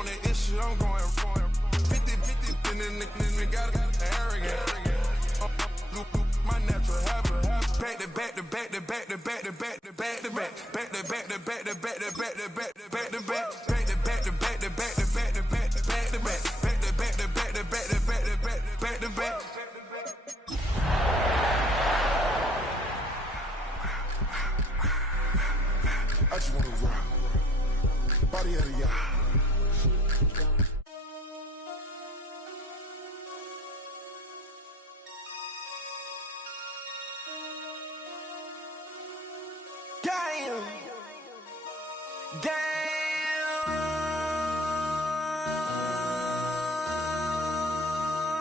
on that issue, I'm going 50-50, and then got arrogant. My natural habit. Back to back to back to back to back to back to back to back. Back to back to back to back to back to back to back to back. Back to back to back to back to back to back to back to back. Back to back to back to back to back to back to back. I just wanna rock. Body out of y'all. Damn.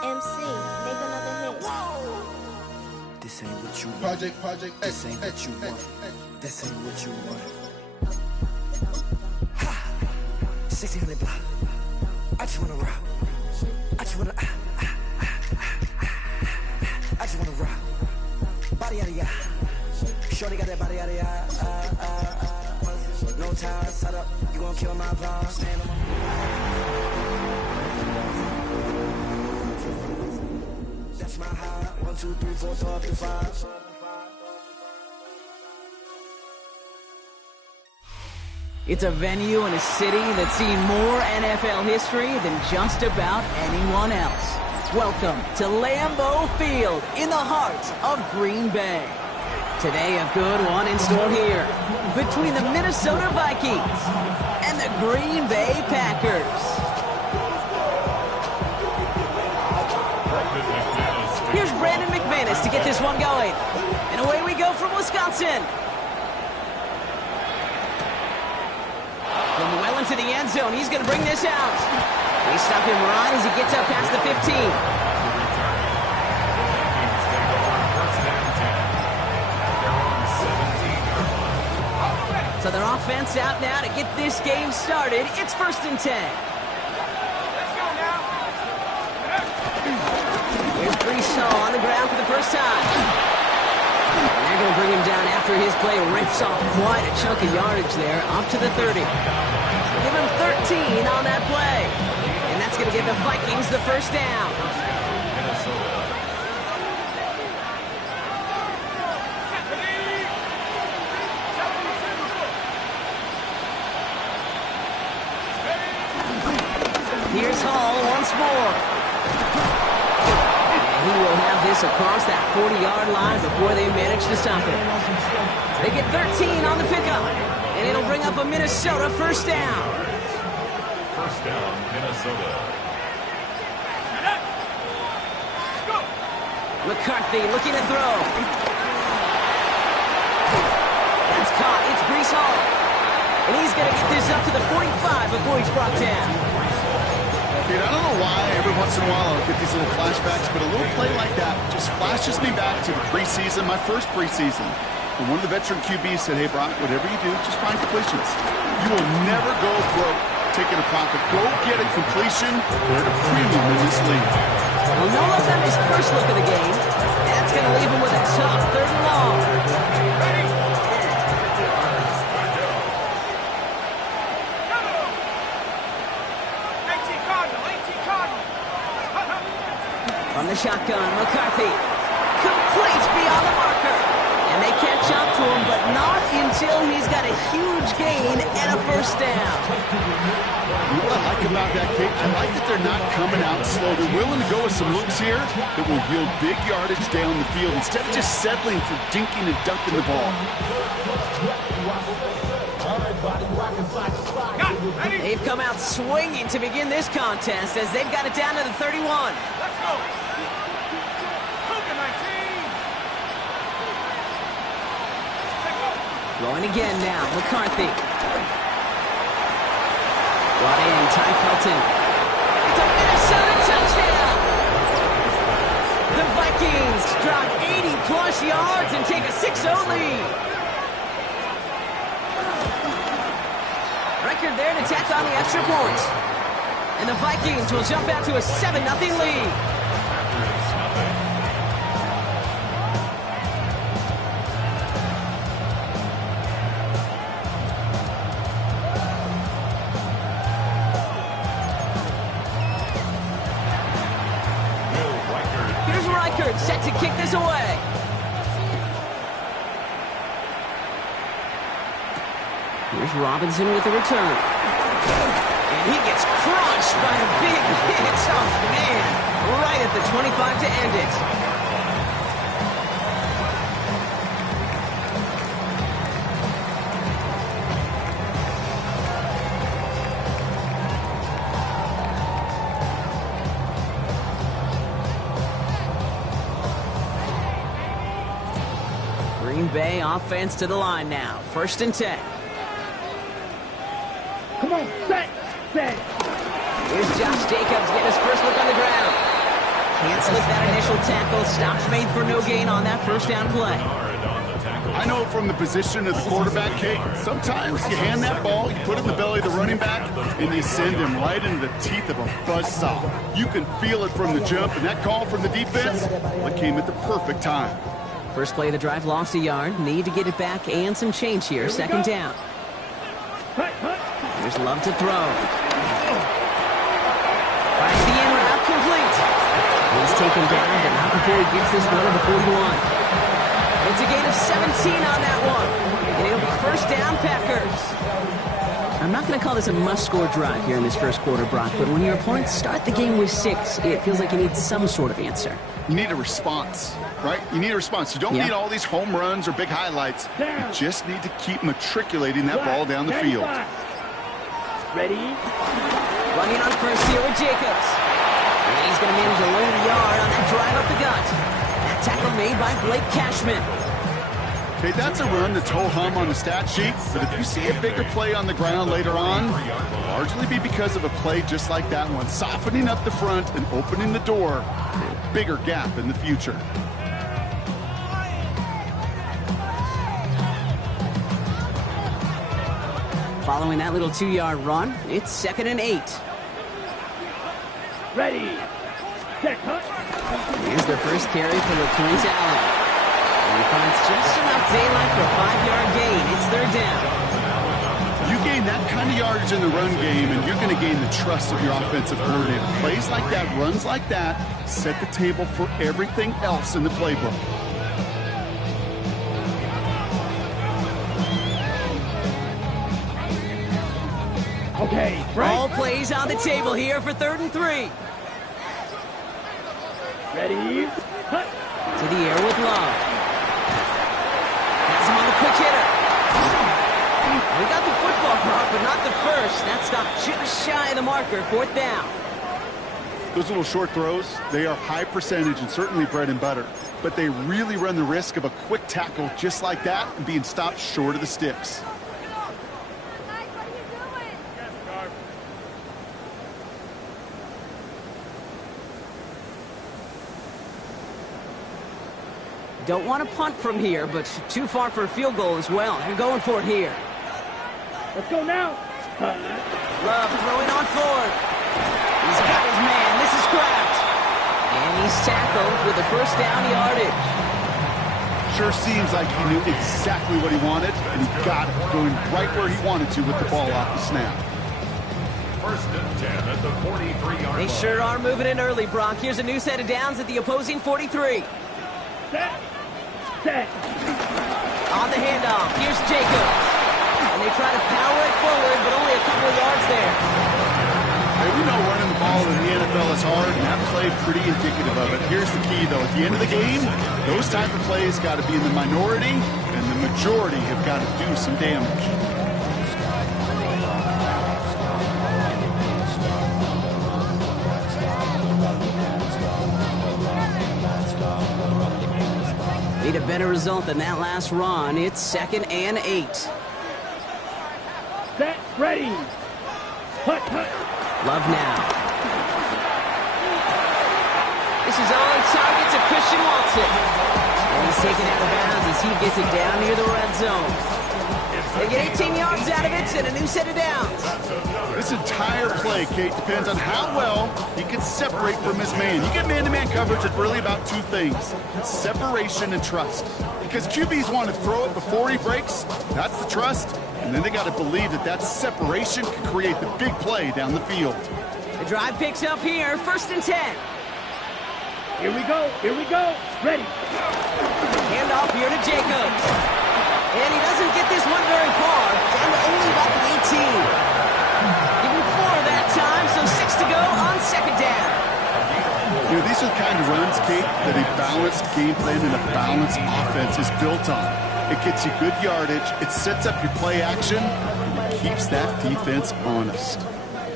MC, make another hit. Whoa. This ain't what you want. Project This ain't what you want. This ain't what you want. 1600 block. I just wanna rock. I just wanna I just wanna rock. Body out of ya. Shorty got that body out of ya. No ties, set up. You gon' kill my vibe. Stand on my. That's my high. 1, 2, 3, 4, 5 to 5. It's a venue in a city that's seen more NFL history than just about anyone else. Welcome to Lambeau Field in the heart of Green Bay. Today, a good one in store here between the Minnesota Vikings and the Green Bay Packers. Here's Brandon McManus to get this one going. And away we go from Wisconsin. From well into the end zone, he's going to bring this out. They stop him right as he gets up past the 15. So their offense out now to get this game started. It's 1st and 10. Let's go now. Here's Brees Hall on the ground for the first time. And they're going to bring him down after his play rips off quite a chunk of yardage there, up to the 30. Give him 13 on that play. And that's going to give the Vikings the first down. Here's Hall once more. And he will have this across that 40-yard line before they manage to stop it. They get 13 on the pickup. And it'll bring up a Minnesota first down. First down, Minnesota. McCarthy looking to throw. That's caught. It's Brees Hall. And he's going to get this up to the 45 before he's brought down. Dude, I don't know why every once in a while I'll get these little flashbacks, but a little play like that just flashes me back to the preseason, my first preseason. And one of the veteran QBs said, hey, Brock, whatever you do, just find completions. You will never go broke taking a profit. Go get a completion. They're at a premium in this league. Well, no love on his first look of the game. That's going to leave him with a tough 3rd and long. From the shotgun, McCarthy completes beyond the marker. And they catch up to him, but not until he's got a huge gain and a first down. You know what I like about that kick? I like that they're not coming out slow. They're willing to go with some looks here that will yield big yardage down the field instead of just settling for dinking and dunking the ball. They've come out swinging to begin this contest as they've got it down to the 31. Let's go. Going again now, McCarthy. Brought in, Ty Felton. It's a Minnesota touchdown! The Vikings drop 80-plus yards and take a 6-0 lead. Record there to tack on the extra points. And the Vikings will jump out to a 7-0 lead. Packard set to kick this away. Here's Robinson with the return. And he gets crushed by a big hit. Oh, man. Right at the 25 to end it. Green Bay offense to the line now. 1st and 10. Come on, set. Here's Josh Jacobs getting his first look on the ground. Can't slip that initial tackle. Stops made for no gain on that first down play. I know from the position of the quarterback, Kate, sometimes you hand that ball, you put it in the belly of the running back, and you send him right into the teeth of a buzzsaw. You can feel it from the jump, and that call from the defense, it came at the perfect time. First play of the drive lost a yard. Need to get it back and some change here. 2nd down. Here's Love to throw. Finds the in route complete. He's taken down, but not before he gets this one to the 41. It's a gain of 17 on that one. And it'll be 1st down, Packers. I'm not going to call this a must-score drive here in this first quarter, Brock, but when your opponents start the game with 6, it feels like you need some sort of answer. You need a response, right? You need a response. You don't need all these home runs or big highlights. You just need to keep matriculating that ball down the field. Ready? Running on first here with Jacobs. And he's going to manage a low yard on that drive up the gut. That tackle made by Blake Cashman. Okay, that's a run that's ho-hum on the stat sheet, but if you see a bigger play on the ground later on, it'll largely be because of a play just like that one, softening up the front and opening the door for a bigger gap in the future. Following that little 2-yard run, it's 2nd and 8. Ready. Set. Here's the first carry for LaQuint Allen. And he finds just enough daylight for a 5-yard gain. It's 3rd down. You gain that kind of yardage in the run game, and you're going to gain the trust of your offensive coordinator. Plays like that, runs like that, set the table for everything else in the playbook. Okay, All plays on the table here for 3rd and 3. Ready? To the air with Love. Has him on the quick hitter. We got the football mark, but not the first. That stopped just shy of the marker. 4th down. Those little short throws, they are high percentage and certainly bread and butter, but they really run the risk of a quick tackle just like that and being stopped short of the sticks. Don't want to punt from here, but too far for a field goal as well. They're going for it here. Let's go now. Love throwing on 4th. He's got his man. This is Kraft. And he's tackled with the 1st down yardage. Sure seems like he knew exactly what he wanted, and he got it, going right where he wanted to with the ball off the snap. 1st and 10 at the 43-yard line. They sure are moving in early, Brock. Here's a new set of downs at the opposing 43. Set. On the handoff, here's Jacobs. And they try to power it forward, but only a couple of yards there. Hey, we know running the ball in the NFL is hard, and that play pretty indicative of it. Here's the key, though. At the end of the game, those type of plays got to be in the minority, and the majority have got to do some damage. Need a better result than that last run. It's 2nd and 8. Set. Ready. Hut. Love now. This is on target to Christian Watson. And he's taken out of bounds as he gets it down near the red zone. They get 18 yards out of it and a new set of downs. This entire play, Kate, depends on how well he can separate from his man. You get man-to-man coverage, it's really about 2 things, separation and trust. Because QBs want to throw it before he breaks, that's the trust, and then they got to believe that that separation can create the big play down the field. The drive picks up here, 1st and 10. Here we go. Here we go. Ready. Handoff here to Jacobs. And he doesn't get this one very far. Down to only about the 18. Even 4 that time, so 6 to go on second down. You know, these are the kind of runs, Kate, that a balanced game plan and a balanced offense is built on. It gets you good yardage, it sets up your play action, and it keeps that defense honest.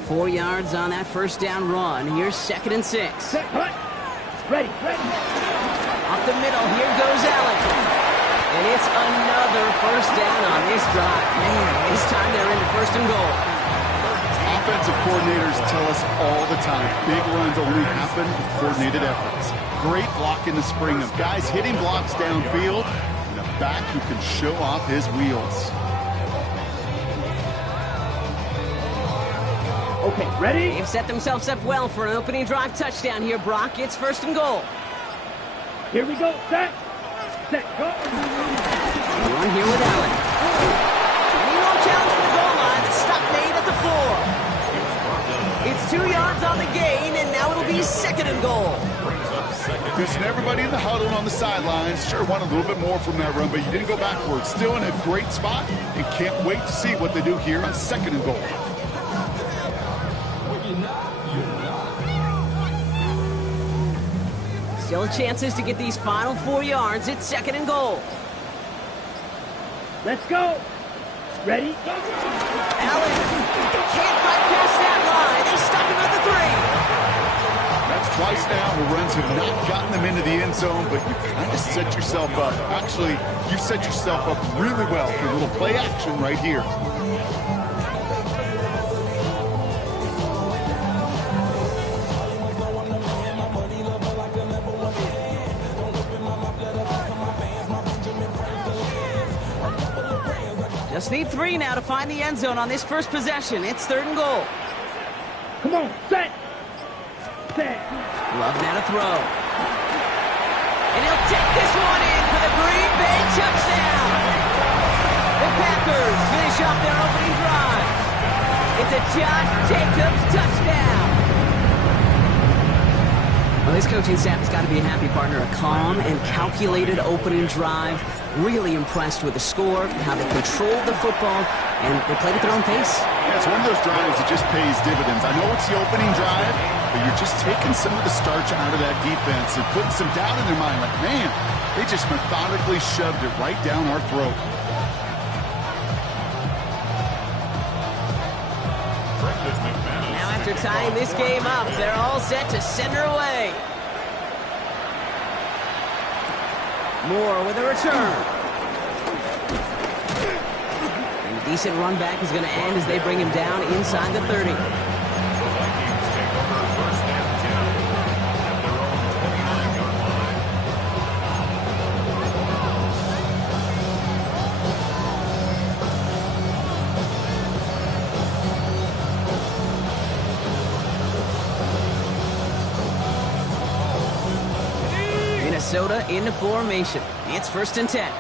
4 yards on that first down run. Here's 2nd and 6. Set. Cut. Ready. Ready. Up the middle, here goes Allen. And it's another first down on this drive. Man, this time they're into 1st and goal. Offensive coordinators tell us all the time, big runs only happen with coordinated efforts. Great block in the spring of guys hitting blocks downfield and a back who can show off his wheels. Okay, ready? They've set themselves up well for an opening drive touchdown here, Brock. It's 1st and goal. Here we go. Set. Set. Go. One here with Allen. And he won't challenge for the goal line. The stop made at the 4. It's 2 yards on the gain, and now it'll be 2nd and goal. Listen, everybody in the huddle on the sidelines sure want a little bit more from that run, but you didn't go backwards. Still in a great spot, and can't wait to see what they do here on 2nd and goal. Still chances to get these final 4 yards. It's 2nd and goal. Let's go. Ready? Allen can't quite pass that line. They stop him at the 3. That's twice now where runs have not gotten them into the end zone, but you kind of set yourself up. Actually, you set yourself up really well for a little play action right here. Just need 3 now to find the end zone on this first possession. It's 3rd and goal. Come on. Set. Set. Love now to throw. And he'll take this one in for the Green Bay touchdown. The Packers finish off their opening drive. It's a Josh Jacobs touchdown. Well, this coaching staff has got to be a happy partner. A calm and calculated opening drive. Really impressed with the score, how they controlled the football, and they played at their own pace. Yeah, it's one of those drives that just pays dividends. I know it's the opening drive, but you're just taking some of the starch out of that defense and putting some doubt in their mind. Like, man, they just methodically shoved it right down our throat. Now after tying this game up, they're all set to send her away. Moore with a return. And a decent run back is going to end as they bring him down inside the 30. The Vikings take over 1st and 10 at their own 29-yard line. Minnesota into formation. It's 1st and 10.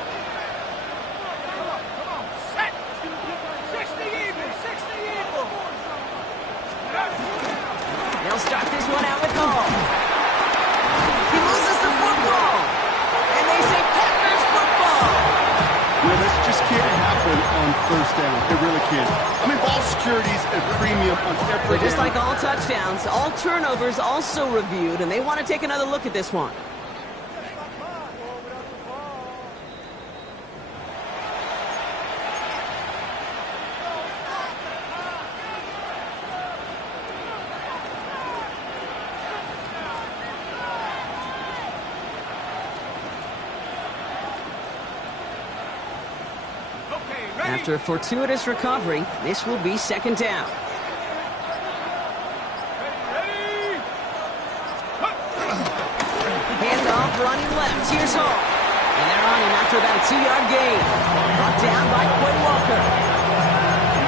They'll start this one out with Hall. He loses the football. And they say Packers football. Well, this just can't happen on 1st down. It really can't. I mean, ball security's a premium on every So just down. like all touchdowns, all turnovers also reviewed, and they want to take another look at this one. After a fortuitous recovery, this will be 2nd down. Handoff running left. Here's Hall. And they're on him after about a 2-yard gain. Brought down by Quay Walker.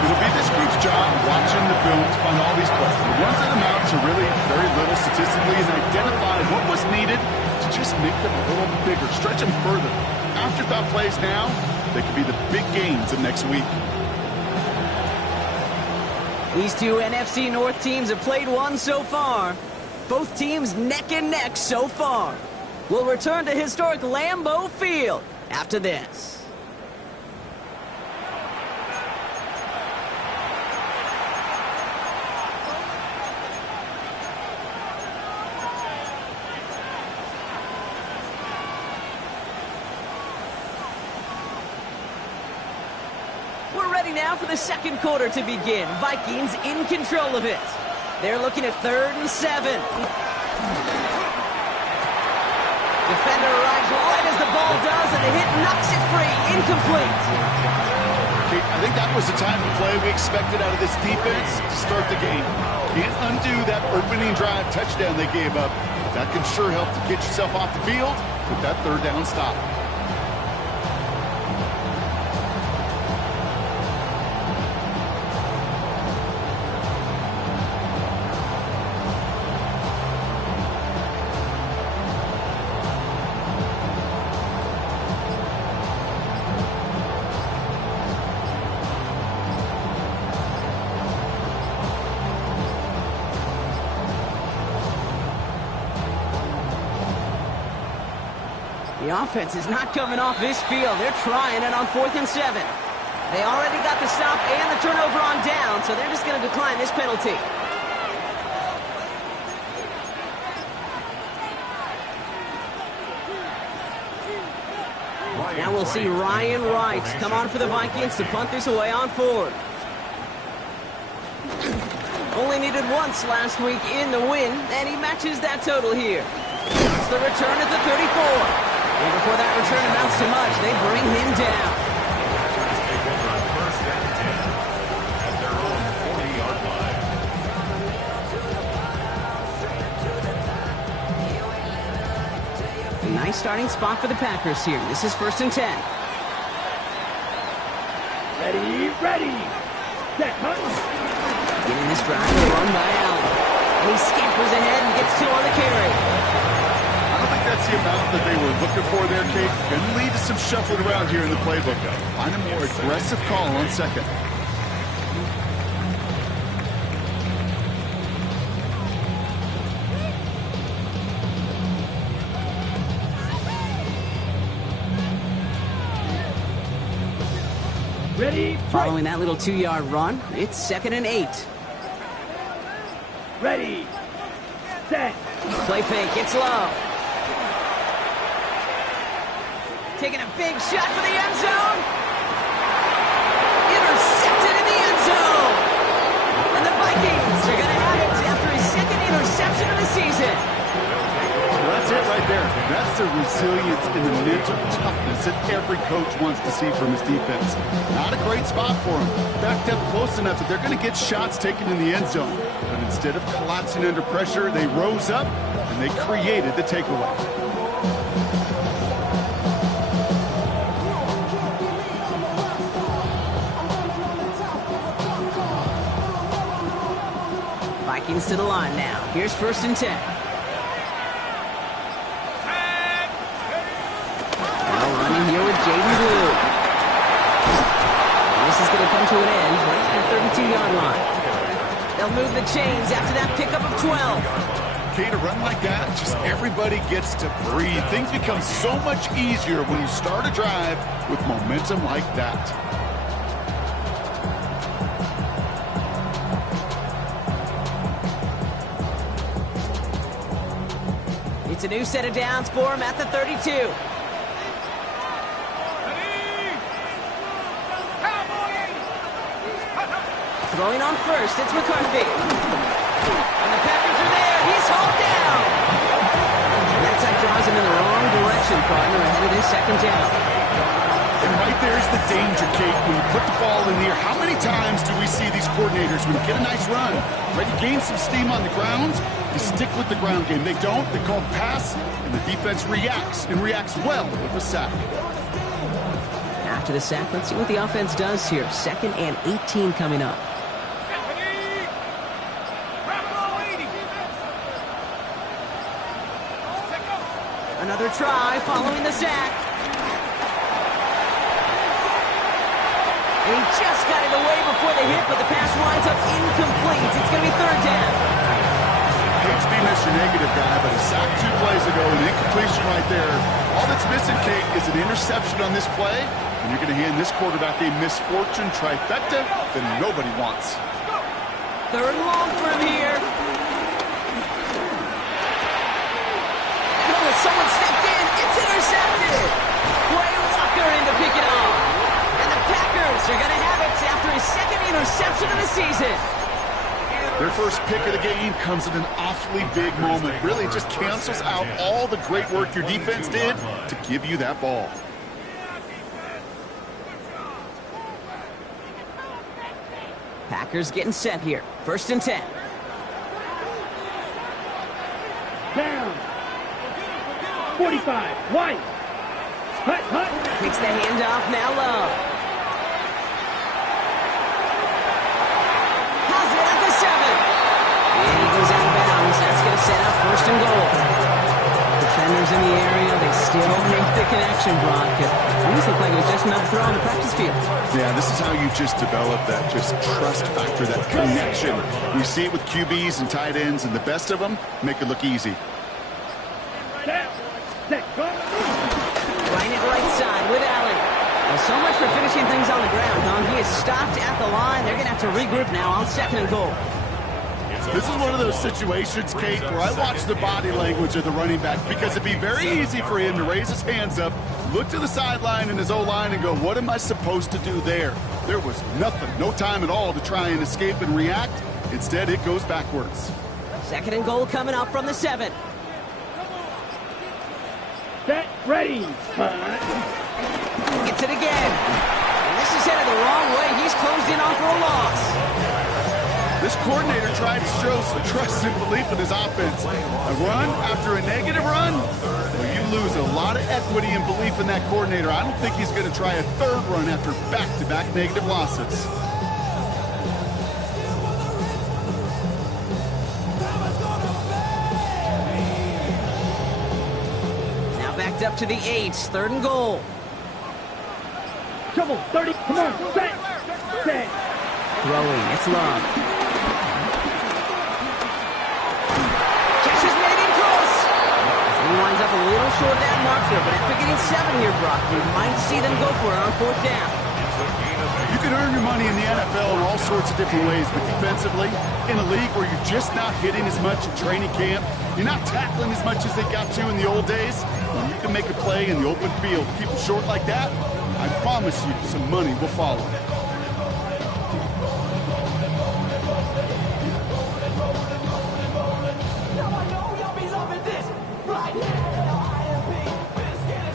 It'll be this group's job watching the film to find all these plays. The ones that amount to really very little statistically and identify what was needed to just make them a little bigger, stretch them further. Afterthought plays now, they could be the big gains of next week. These two NFC North teams have played one so far. Both teams neck and neck so far. We'll return to historic Lambeau Field after this. We're ready now for the second quarter to begin. Vikings in control of it. They're looking at 3rd and 7. Defender arrives right as the ball does, and the hit knocks it free. Incomplete. I think that was the time of play we expected out of this defense to start the game. Can't undo that opening drive touchdown they gave up. That can sure help to get yourself off the field with that 3rd down stop. The offense is not coming off this field. They're trying it on 4th and 7. They already got the stop and the turnover on down, so they're just going to decline this penalty. Now we'll see Ryan Wright come on for the Vikings to punt this away on 4th. Only needed once last week in the win, and he matches that total here. It's the return at the 34. And before that return amounts to much, they bring him down. Take over on 1st and 10 at their own 40-yard line. A nice starting spot for the Packers here. This is 1st and 10. Ready. Set, hunt. Getting this drive to run by Allen. And he scampers ahead and gets 2 on the carry. I don't think that's the amount that they were looking for there, Kate. Going to lead to some shuffling around here in the playbook. Find a more aggressive call on 2nd. Ready, Following that little 2-yard run, it's 2nd and 8. ready, set. Play fake, it's Love. Taking a big shot for the end zone. Intercepted in the end zone. And the Vikings are going to have it after his 2nd interception of the season. Well, that's it right there. That's the resilience and the mental toughness that every coach wants to see from his defense. Not a great spot for him. Backed up close enough that they're going to get shots taken in the end zone. But instead of collapsing under pressure, they rose up and they created the takeaway. Vikings to the line now. Here's 1st and 10. Now running here with Jaden Blue. And this is going to come to an end right at the 32-yard line. They'll move the chains after that pickup of 12. Okay, to run like that, just everybody gets to breathe. Things become so much easier when you start a drive with momentum like that. It's a new set of downs for him at the 32. Throwing on 1st, it's McCarthy. And the Packers are there. He's hauled down. And that side draws him in the wrong direction, partner, ahead of this 2nd down. And right there's the danger, Kate. When you put the ball in the air, how many times do we see these coordinators, when you get a nice run, right, you gain some steam on the ground, you stick with the ground game. They don't, they call the pass, and the defense reacts, and reacts well with the sack. After the sack, let's see what the offense does here. 2nd and 18 coming up. Another try following the sack. And he just got it away before the hit, but the pass winds up incomplete. It's going to be 3rd down. Hate to be Mr. effective guy, but he sacked 2 plays ago, an incompletion right there. All that's missing, Kate, is an interception on this play, and you're going to hand this quarterback a misfortune trifecta that nobody wants. 3rd and long for him here. Oh, someone stepped in. It's intercepted. Quay Walker in to pick it off. And the Packers are going to have it after his 2nd interception of the season. Their first pick of the game comes at an awfully big moment. Really, it just cancels out all the great work your defense did to give you that ball. Packers getting set here. 1st and 10. Down. 45. White. Hut, hut. Takes the handoff. Now Love. Has it at the 7. And he goes out of bounds. That's going to set up 1st and goal. Defenders in the area. They still make the connection, Brock. It almost looked like it was just another throw on the practice field. Yeah, this is how you just develop that just trust factor, that connection. We see it with QBs and tight ends, and the best of them make it look easy. Set. Set. Go. Line it right side with Allen. Well, so much for finishing things on the ground, huh? He is stopped at the line. They're going to have to regroup now on 2nd and goal. This is one of those situations, Kate, where I watch the body language of the running back, because it'd be very easy for him to raise his hands up, look to the sideline in his O-line and go, what am I supposed to do there? There was nothing, no time at all to try and escape and react. Instead, it goes backwards. 2nd and goal coming up from the 7. Set. Ready. Gets it again. And this is headed the wrong way. He's closed in on for a loss. This coordinator tried to show some trust and belief in his offense. A run after a negative run, well, you lose a lot of equity and belief in that coordinator. I don't think he's going to try a 3rd run after back-to-back negative losses. Now backed up to the 8. 3rd and goal. Trouble. 30. Come on. Set. Set. Throwing. It's Love. He winds up a little short of that marker, but after getting 7 here, Brock, we might see them go for it on 4th down. You can earn your money in the NFL in all sorts of different ways, but defensively, in a league where you're just not hitting as much in training camp, you're not tackling as much as they got to in the old days, when you can make a play in the open field, keep it short like that, I promise you some money will follow.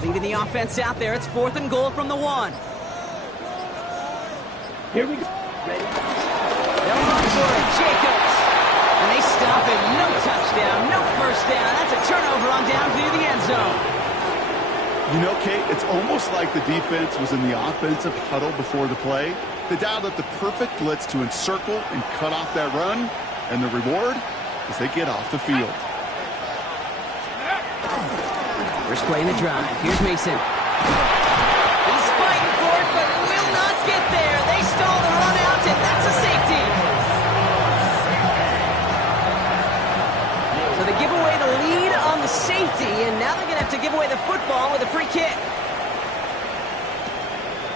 Leading the offense out there, it's 4th and goal from the 1. Here we go. Ready. They'll run for it, Jacobs. And they stop him. No touchdown, no 1st down. That's a turnover on down through the end zone. You know, Kate, it's almost like the defense was in the offensive huddle before the play. They dialed up the perfect blitz to encircle and cut off that run, and the reward is they get off the field. First play in the drive. Here's Mason. He's fighting for it, but will not get there. They stall the run out, and that's a safety. So they give away the lead on the safety, and now they're going to have to give away the football with a free kick.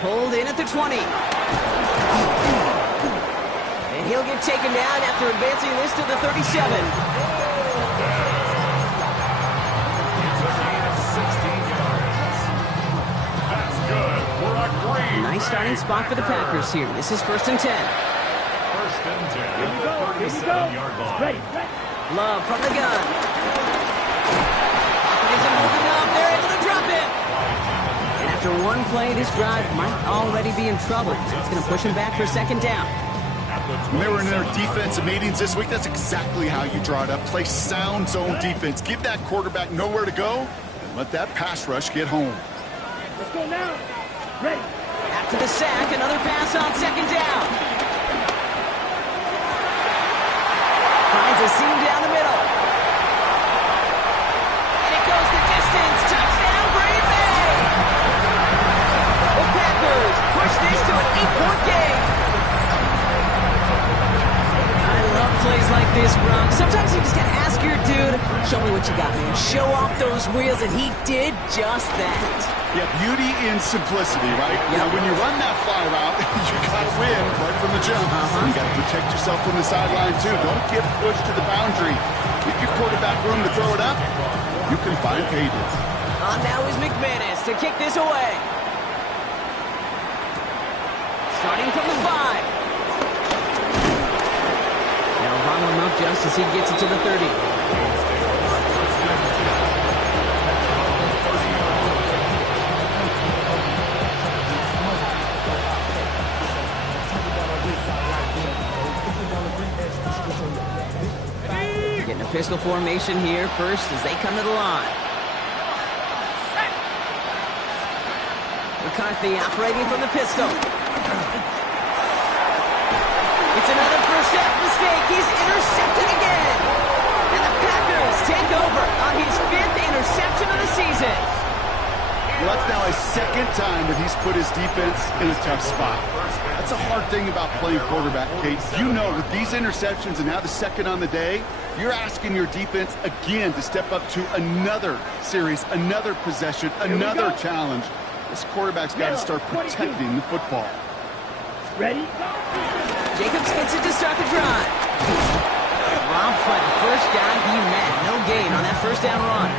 Pulled in at the 20. And he'll get taken down after advancing this to the 37. Nice starting spot for the Packers here. This is 1st and 10. 1st and 10. Here we go. Here we go. 37-yard line. Ready. Love from the gun. Pocket isn't moving up. They're able to drop it. And after one play, this drive might already be in trouble. So it's going to push him back for 2nd down. When they were in their defensive meetings this week, that's exactly how you draw it up. Play sound zone defense. Give that quarterback nowhere to go, and let that pass rush get home. Let's go now. Ready. After the sack, another pass on 2nd down. Finds a seam down the middle. And it goes the distance. Touchdown, Green Bay! The Packers push this to an 8-point game. I love plays like this, Brock, sometimes you just gotta ask your dude, show me what you got, man. Show off those wheels, and he did just that. Yeah, beauty in simplicity, right? Yep. Now, when you run that fly route, you gotta win right from the jump. You gotta protect yourself from the sideline, too. Don't get pushed to the boundary. Give your quarterback room to throw it up. You can find pages. On now is McManus to kick this away. Starting from the 5. Now bottle him up just as he gets it to the 30. Getting a pistol formation here first as they come to the line. McCarthy operating from the pistol. It's another first half mistake. He's intercepted again. And the Packers take over on his 5th interception of the season. Well, that's now a second time that he's put his defense in a tough spot. That's a hard thing about playing quarterback, Kate. You know, with these interceptions and now the second on the day, you're asking your defense again to step up to another series, another possession, another challenge. This quarterback's got to start protecting the football. Ready? Jacobs gets it to start the drive. Robbed by the first guy he met. No gain on that first down run.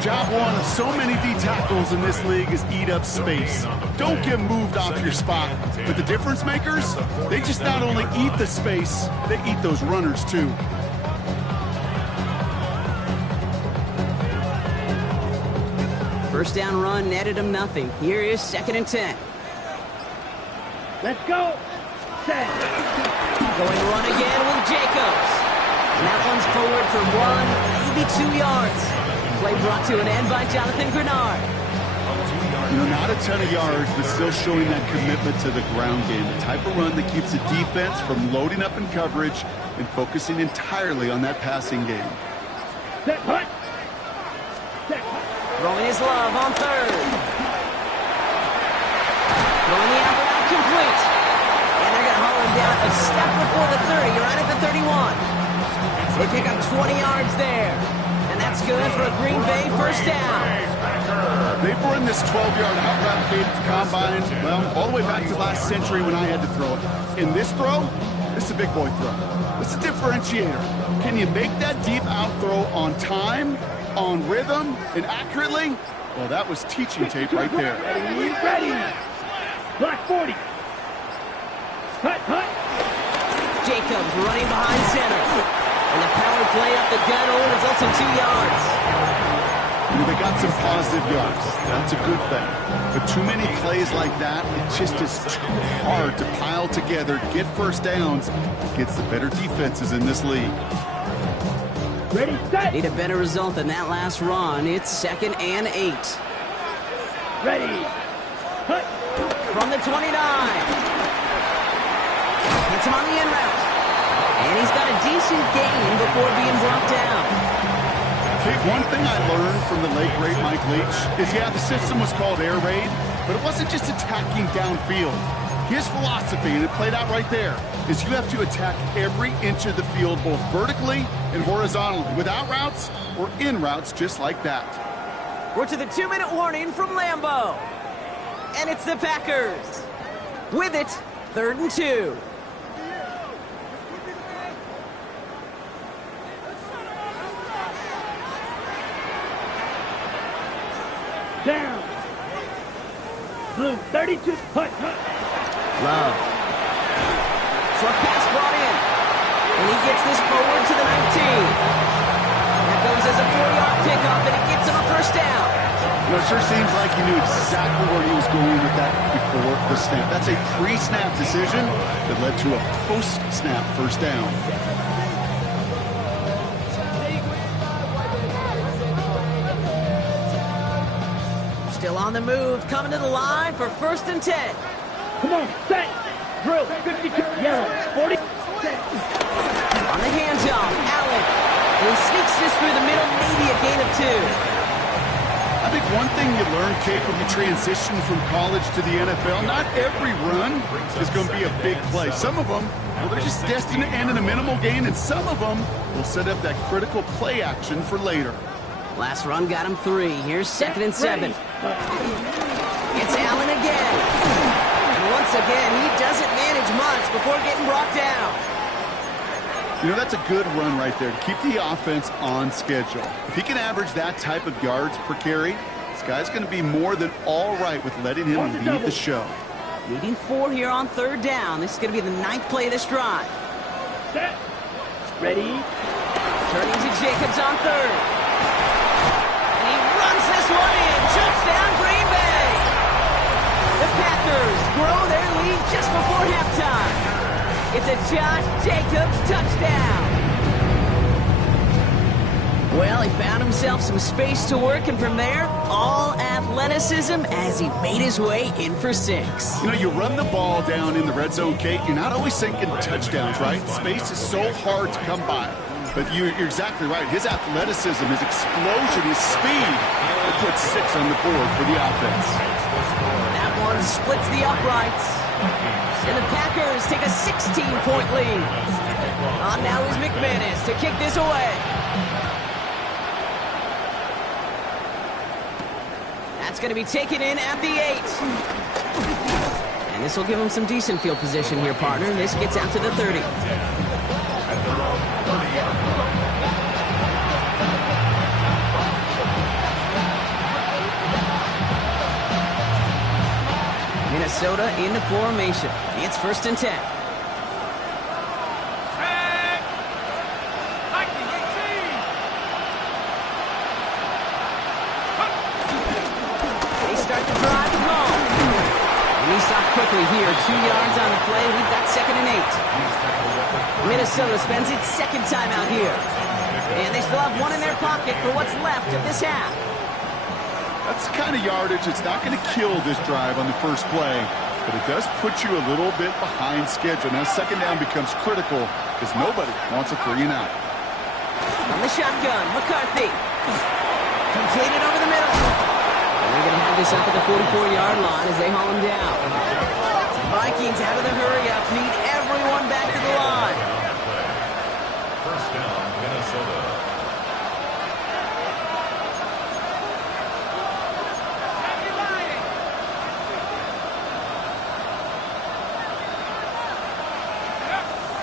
Job one of so many D tackles in this league is eat up space. Don't get moved off your spot. But the difference makers, they just not only eat the space, they eat those runners too. First down run netted him nothing. Here is 2nd and 10. Let's go. Set. Going run again with Jacobs. And that one's forward for 1, maybe 2 yards. Play brought to an end by Jonathan Grenard. You know, not a ton of yards, but still showing that commitment to the ground game. The type of run that keeps the defense from loading up in coverage and focusing entirely on that passing game. Set. Hut. Set. Throwing his love on 3rd. Throwing the out complete. And they're going to haul him down a step before the 30. Right at the 31. They pick up 20 yards there. And that's good for a Green Bay first down. They've run this 12-yard out route fade at the combine, well, all the way back to last century when I had to throw it. In this throw, this is a big boy throw. It's a differentiator. Can you make that deep out throw on time, on rhythm, and accurately? Well, that was teaching tape right there. Ready. Block 40. Hut. Jacobs running behind center. And the power play up the gut only results in 2 yards. They got some positive yards. That's a good thing. But too many plays like that, it just is too hard to pile together, get first downs against the better defenses in this league. Ready, set. Need a better result than that last run. It's 2nd and 8. Ready. Hut. From the 29. Hits him on the in route. And he's got a decent gain before being brought down. Okay, one thing I learned from the late, great Mike Leach is, yeah, the system was called air raid, but it wasn't just attacking downfield. His philosophy, and it played out right there, is you have to attack every inch of the field, both vertically and horizontally, without routes or in routes just like that. We're to the 2-minute warning from Lambeau. And it's the Packers. With it, 3rd and 2. Down. Blue, 32. Hut. Love. Short pass brought in. And he gets this forward to the 19. That goes as a 4-yard pickup, and it gets him a first down. You know, it sure seems like he knew exactly where he was going with that before the snap. That's a pre-snap decision that led to a post-snap first down. Still on the move, coming to the line for 1st and 10. Come on, set. Drill, 52. Yellow, 40. Set. On the handoff, Allen. And he sneaks this through the middle, maybe a gain of 2. I think one thing you learn, Kate, when you transition from college to the NFL, not every run is going to be a big play. Some of them Well, they're just destined to end in a minimal gain, and some of them will set up that critical play action for later. Last run got him 3. Here's 2nd and 7. It's Allen again. And once again, he doesn't manage much before getting brought down. You know, that's a good run right there to keep the offense on schedule. If he can average that type of yards per carry, this guy's going to be more than all right with letting him lead the show. Needing 4 here on 3rd down. This is going to be the 9th play of this drive. Set. Ready. Turning to Jacobs on 3rd. And he runs this one in. Touchdown, Green Bay. The Packers grow their lead just before halftime. It's a Josh Jacobs touchdown. Well, he found himself some space to work, and from there, all athleticism as he made his way in for 6. You know, you run the ball down in the red zone, Kate, you're not always thinking touchdowns, right? Space is so hard to come by. But you're exactly right. His athleticism, his explosion, his speed will put 6 on the board for the offense. That one splits the uprights. And the Packers take a 16-point lead. On now is McManus to kick this away. That's going to be taken in at the 8. And this will give him some decent field position here, partner. This gets out to the 30. Minnesota into formation. It's 1st and 10. They start to drive home. And he stops quickly here. 2 yards on the play. We've got 2nd and 8. Minnesota spends its 2nd time out here. And they still have 1 in their pocket for what's left of this half. That's the kind of yardage that's not going to kill this drive on the first play, but it does put you a little bit behind schedule. Now 2nd down becomes critical because nobody wants a 3-and-out. On the shotgun, McCarthy. Completed over the middle. And they're going to have this up at the 44-yard line as they haul him down. Vikings out of the hurry-up, need everyone back to the line. 1st down, Minnesota.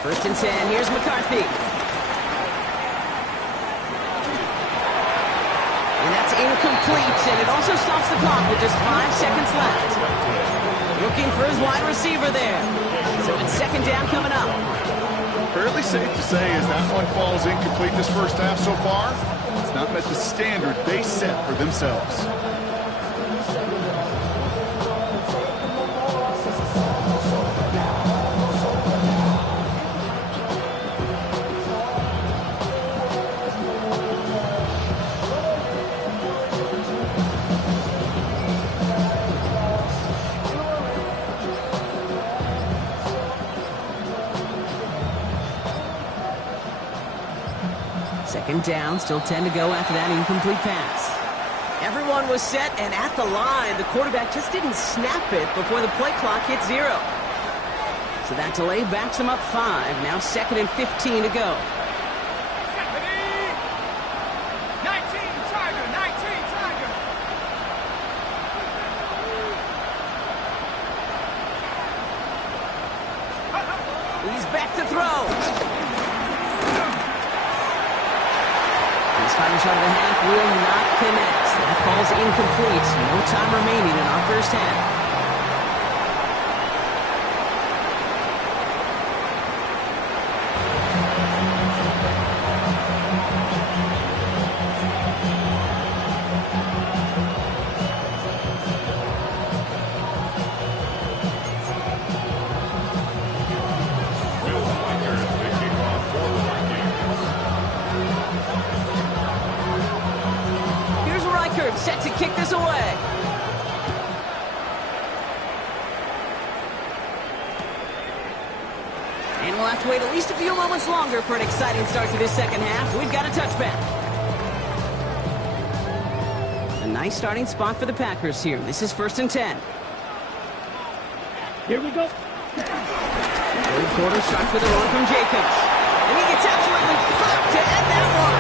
First and 10, here's McCarthy. And that's incomplete, and it also stops the clock with just 5 seconds left. Looking for his wide receiver there. So it's 2nd down coming up. Fairly safe to say as that one falls incomplete this first half so far, it's not met the standard they set for themselves. Second down, still 10 to go after that incomplete pass. Everyone was set, and at the line, the quarterback just didn't snap it before the play clock hit 0. So that delay backs them up 5. Now 2nd and 15 to go. He's back to throw. His final shot of the half will not connect. That falls incomplete. No time remaining in our first half. Set to kick this away. And we'll have to wait at least a few moments longer for an exciting start to this second half. We've got a touchback. A nice starting spot for the Packers here. This is 1st and 10. Here we go. Third quarter starts with a run from Jacobs. And he gets absolutely popped to end that one.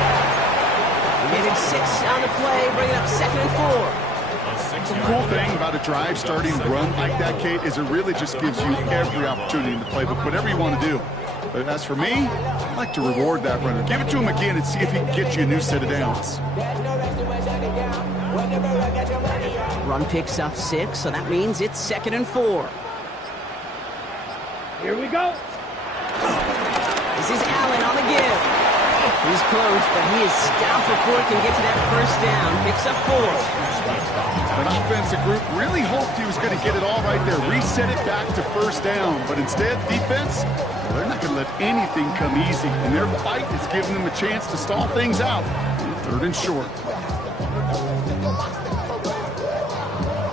He made it 6 on the play, bringing up 2nd and 4. The cool thing about a drive starting run like that, Kate, is it really just gives you every opportunity in the playbook, whatever you want to do. But as for me, I like to reward that runner. Give it to him again and see if he can get you a new set of downs. Run picks up 6, so that means it's 2nd and 4. Here we go. This is Allen on the give. He's close, but he is stopped before he can get to that first down. Picks up 4. An offensive group really hoped he was going to get it all right there, reset it back to first down. But instead, defense, well, they're not going to let anything come easy. And their fight is giving them a chance to stall things out. 3rd and short.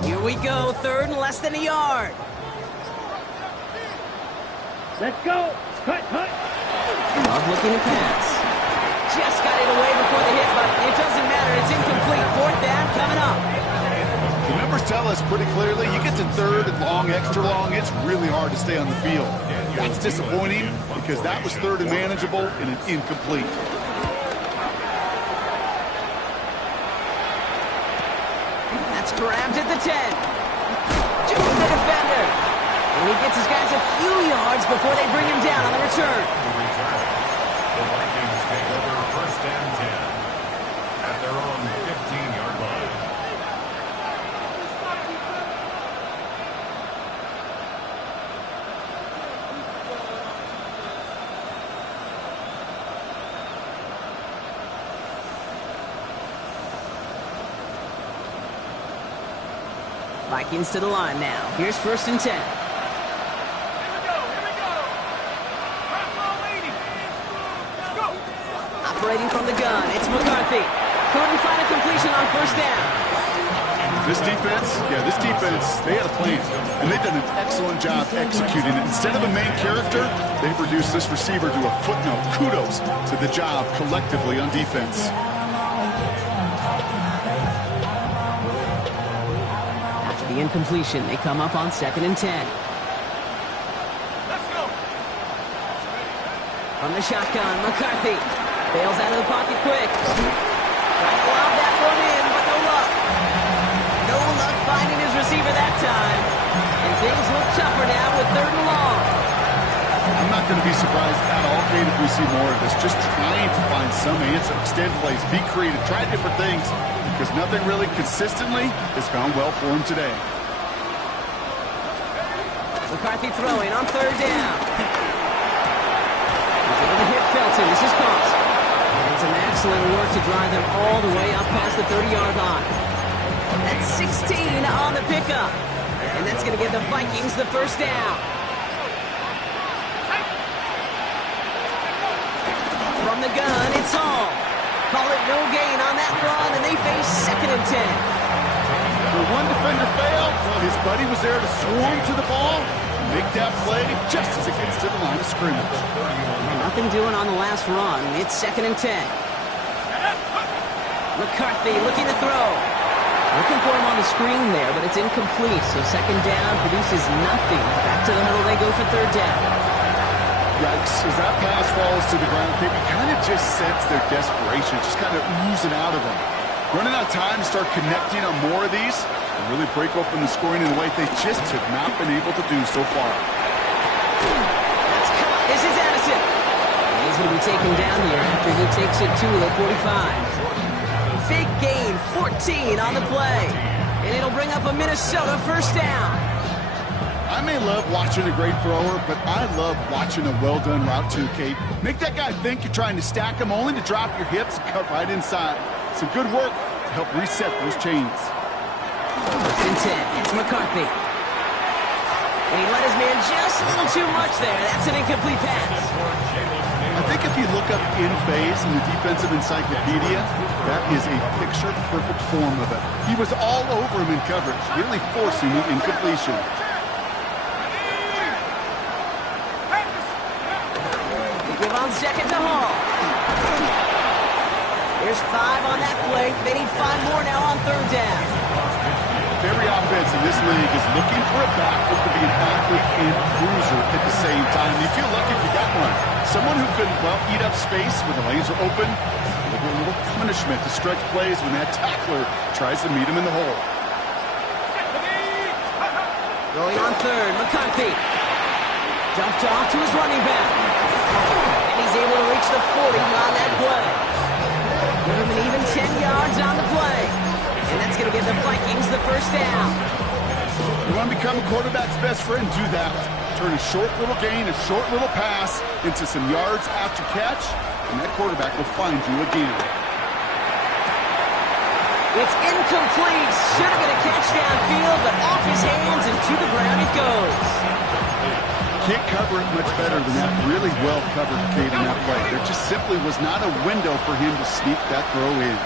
Here we go, 3rd and less than a yard. Let's go. Cut. Love looking to pass. Just got it away before the hit, but it doesn't matter. It's incomplete. 4th down coming up. The numbers tell us pretty clearly, you get to 3rd and long, extra long, it's really hard to stay on the field. That's disappointing because that was 3rd and manageable and an incomplete. That's grabbed at the 10. To the defender. And he gets his guys a few yards before they bring him down on the return. The Vikings take over 1st and 10 at their own 15-yard line. Vikings to the line now. Here's 1st and 10. Operating from the gun, it's McCarthy. Couldn't find a completion on 1st down. This defense, they had a plan, and they've done an excellent job executing it. Instead of a main character, they've reduced this receiver to a footnote. Kudos to the job collectively on defense. After the incompletion, they come up on 2nd and 10. Let's go. From the shotgun, McCarthy bails out of the pocket quick. Trying to lob that one in, but no luck. No luck finding his receiver that time. And things look tougher now with 3rd and long. I'm not going to be surprised at all, Kate, if we see more of this. Just trying to find some answer, extend plays, be creative, try different things, because nothing really consistently has gone well for him today. McCarthy throwing on 3rd down. He's able to hit Felton. This is Cox. And some excellent work to drive them all the way up past the 30-yard line. That's 16 on the pickup. And that's going to give the Vikings the 1st down. From the gun, it's Hall. Call it no gain on that run, and they face 2nd and 10. The one defender failed. Well, his buddy was there to swarm to the ball. Make that play just as it gets to the line of scrimmage. Nothing doing on the last run. It's 2nd and 10. McCarthy looking to throw. Looking for him on the screen there, but it's incomplete. So 2nd down produces nothing. Back to the huddle they go for 3rd down. Yikes, as that pass falls to the ground, you kind of just sense their desperation, just kind of oozing out of them. Running out of time to start connecting on more of these and really break open the scoring in a way they just have not been able to do so far. That's caught. This is Addison. He's going to be taken down here after he takes it to the 45. Big gain, 14 on the play. And it'll bring up a Minnesota 1st down. I may love watching a great thrower, but I love watching a well-done route too, Kate. Make that guy think you're trying to stack him only to drop your hips and cut right inside. Some good work to help reset those chains. 1st and 10, it's McCarthy. And he let his man just a little too much there. That's an incomplete pass. I think if you look up in phase in the defensive encyclopedia, that is a picture-perfect form of it. He was all over him in coverage, really forcing the incompletion. Give on 2nd to Hall. There's 5 on that play. They need 5 more now on 3rd down. every offense in this league is looking for a back who can be an athlete and a bruiser at the same time. You feel lucky if you got one. Someone who can, well, eat up space when the lanes are open. A little punishment to stretch plays when that tackler tries to meet him in the hole. Going on third, McCarthy. Dumped off to his running back. And he's able to reach the 40 on that play. Give him an even 10 yards on the play. And that's going to give the Vikings the first down. You want to become a quarterback's best friend? Do that. Turn a short little gain, a short little pass into some yards after catch, and that quarterback will find you again. It's incomplete. Should have been a catch downfield, but off his hands and to the ground it goes. Can't cover it much better than that. Really well covered, Kate, in that play. There just simply was not a window for him to sneak that throw in.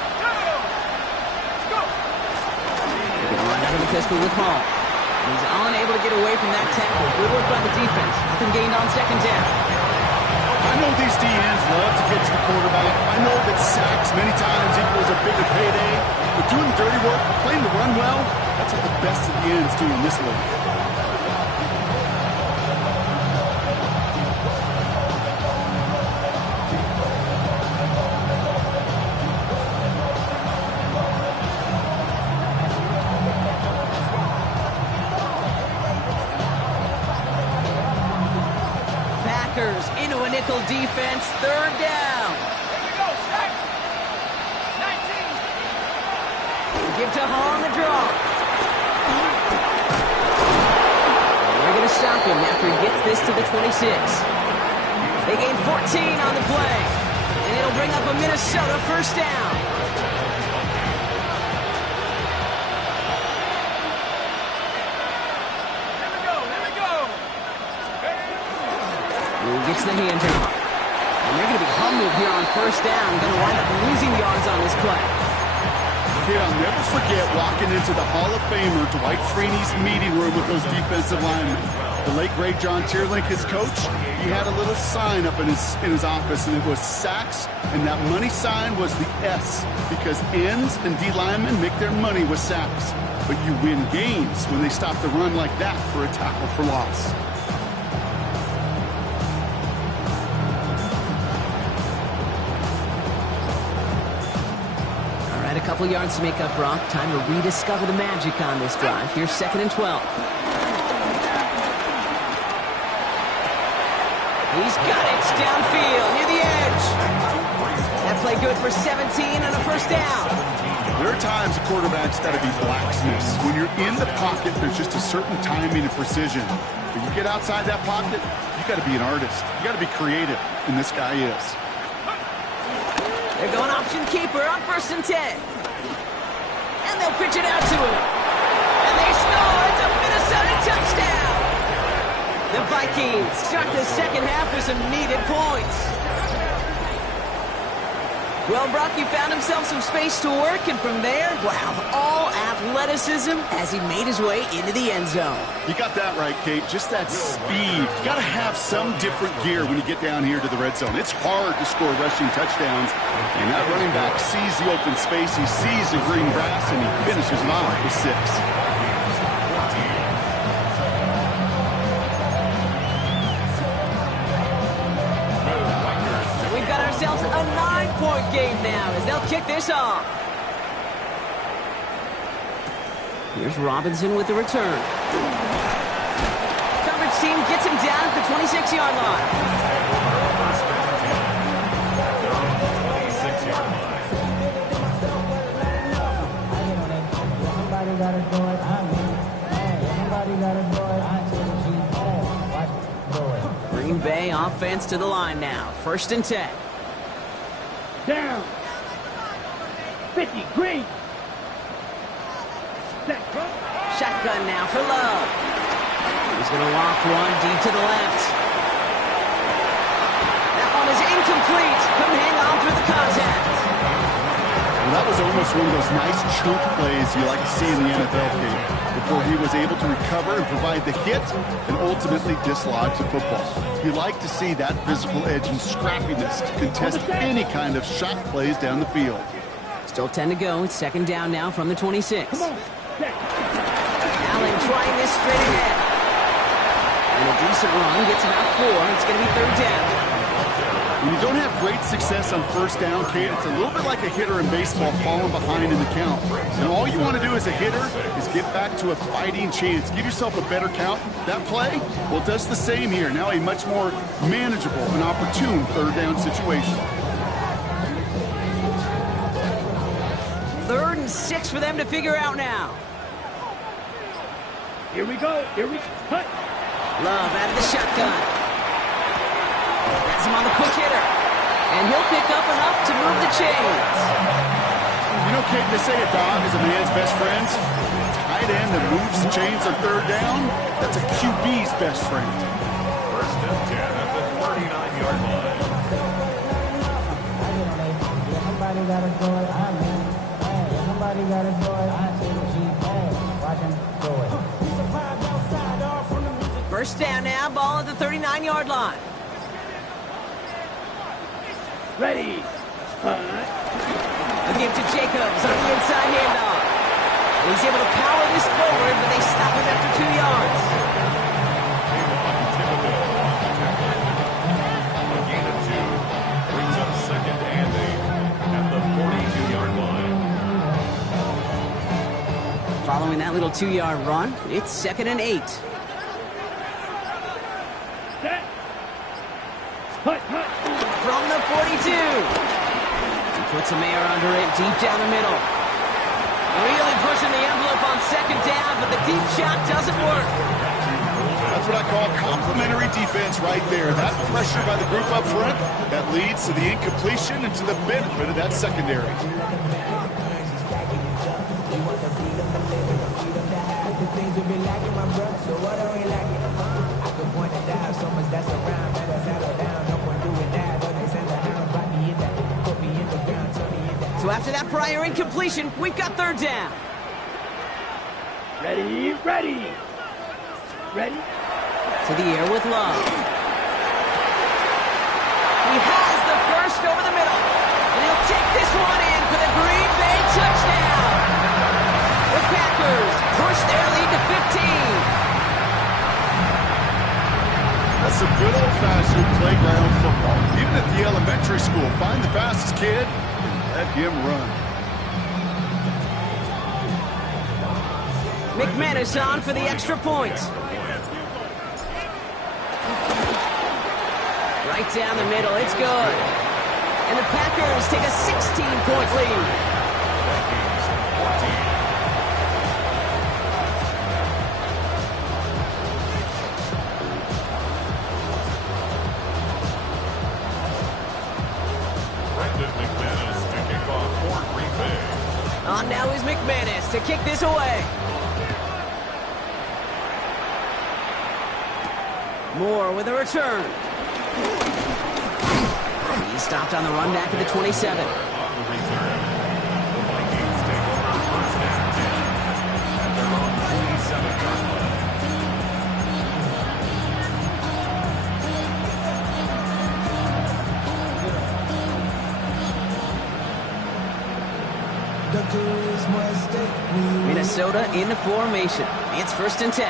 They're going to run out of the pistol with Hall. He's unable to get away from that tackle. Good work by the defense. Nothing gained on second down. I know these DNs love to get to the quarterback. I know that sacks many times equals a bigger payday. But doing the dirty work, playing the run well, that's what the best of the ends do in this league. Into a nickel defense, third down. Give to Hall on the draw. They're going to stop him after he gets this to the 26. They gain 14 on the play, and it'll bring up a Minnesota first down. Gets the handoff. And they're going to be humbled here on first down. Going to wind up losing yards on this play. Okay, I'll never forget walking into the Hall of Famer Dwight Freeney's meeting room with those defensive linemen. The late, great John Tierlink, his coach, he had a little sign up in his office, and it was sacks, and that money sign was the S, because ends and D linemen make their money with sacks. But you win games when they stop the run like that for a tackle for loss. A couple yards to make up, Brock. Time to rediscover the magic on this drive. Here's 2nd and 12. He's got it downfield near the edge. That play good for 17 and a first down. There are times a quarterback's got to be blacksmiths. When you're in the pocket, there's just a certain timing and precision. When you get outside that pocket, you got to be an artist. You got to be creative, and this guy is. They're going option keeper on 1st and 10. And they'll pitch it out to him. And they score. It's a Minnesota touchdown. The Vikings start the second half with some needed points. Well, Brock, he found himself some space to work, and from there, wow, all athleticism as he made his way into the end zone. You got that right, Kate. Just that speed. You got to have some different gear when you get down here to the red zone. It's hard to score rushing touchdowns, and that running back sees the open space, he sees the green grass, and he finishes it off with 6. A 9-point game now as they'll kick this off. Here's Robinson with the return. Coverage team gets him down at the 26-yard line. Green Bay offense to the line now. 1st and 10. Down. 50, green. Set. Shotgun now for Love. He's going to loft one deep to the left. That one is incomplete. Couldn't hang on through the contact. Well, that was almost one of those nice chunk plays you like to see in the NFL game, before he was able to recover and provide the hit and ultimately dislodge the football. You like to see that physical edge and scrappiness to contest any kind of shot plays down the field. Still 10 to go. It's 2nd down now from the 26. Come on. Set. Allen trying this straight ahead. And a decent run gets him out 4. It's going to be 3rd down. When you don't have great success on first down, Kate, it's a little bit like a hitter in baseball falling behind in the count. And all you want to do as a hitter is get back to a fighting chance. Give yourself a better count. That play, well, it does the same here. Now a much more manageable and opportune 3rd down situation. 3rd and 6 for them to figure out now. Here we go. Cut. Love out of the shotgun. That's him on the quick hitter. And he'll pick up enough to move the chains. You know, Kate, they say a dog is a man's best friend. Tight end that moves the chains on 3rd down, that's a QB's best friend. 1st and 10 at the 39-yard line. Somebody got a joy, I mean, hey, somebody got a joy, I see what she hey, watch him do it. 1st down now, ball at the 39-yard line. Ready. A give to Jacobs on the inside handoff. And he's able to power this forward, but they stop him after 2 yards. A gain of 2 brings up 2nd and 8 at the 42-yard line. Following that little 2-yard run, it's 2nd and 8. Set. Cut. From the 42. He puts a Mayer under it deep down the middle. Really pushing the envelope on 2nd down, but the deep shot doesn't work. That's what I call complementary defense right there. That pressure by the group up front, that leads to the incompletion and to the benefit of that secondary. So after that prior incompletion, we've got 3rd down. Ready. To the air with Love. He has the first over the middle. And he'll take this one in for the Green Bay touchdown. The Packers push their lead to 15. That's some good old-fashioned playground football. Even at the elementary school, find the fastest kid and let him run. McManus on for the extra point. Right down the middle, it's good. And the Packers take a 16-point lead. McManus to kick off for Green Bay. On now is McManus to kick this away. Moore with a return. He's stopped on the run back at the 27. On the return, the Vikings take over 1st and 10 at their own 27-yard line. Minnesota in the formation. It's 1st and 10.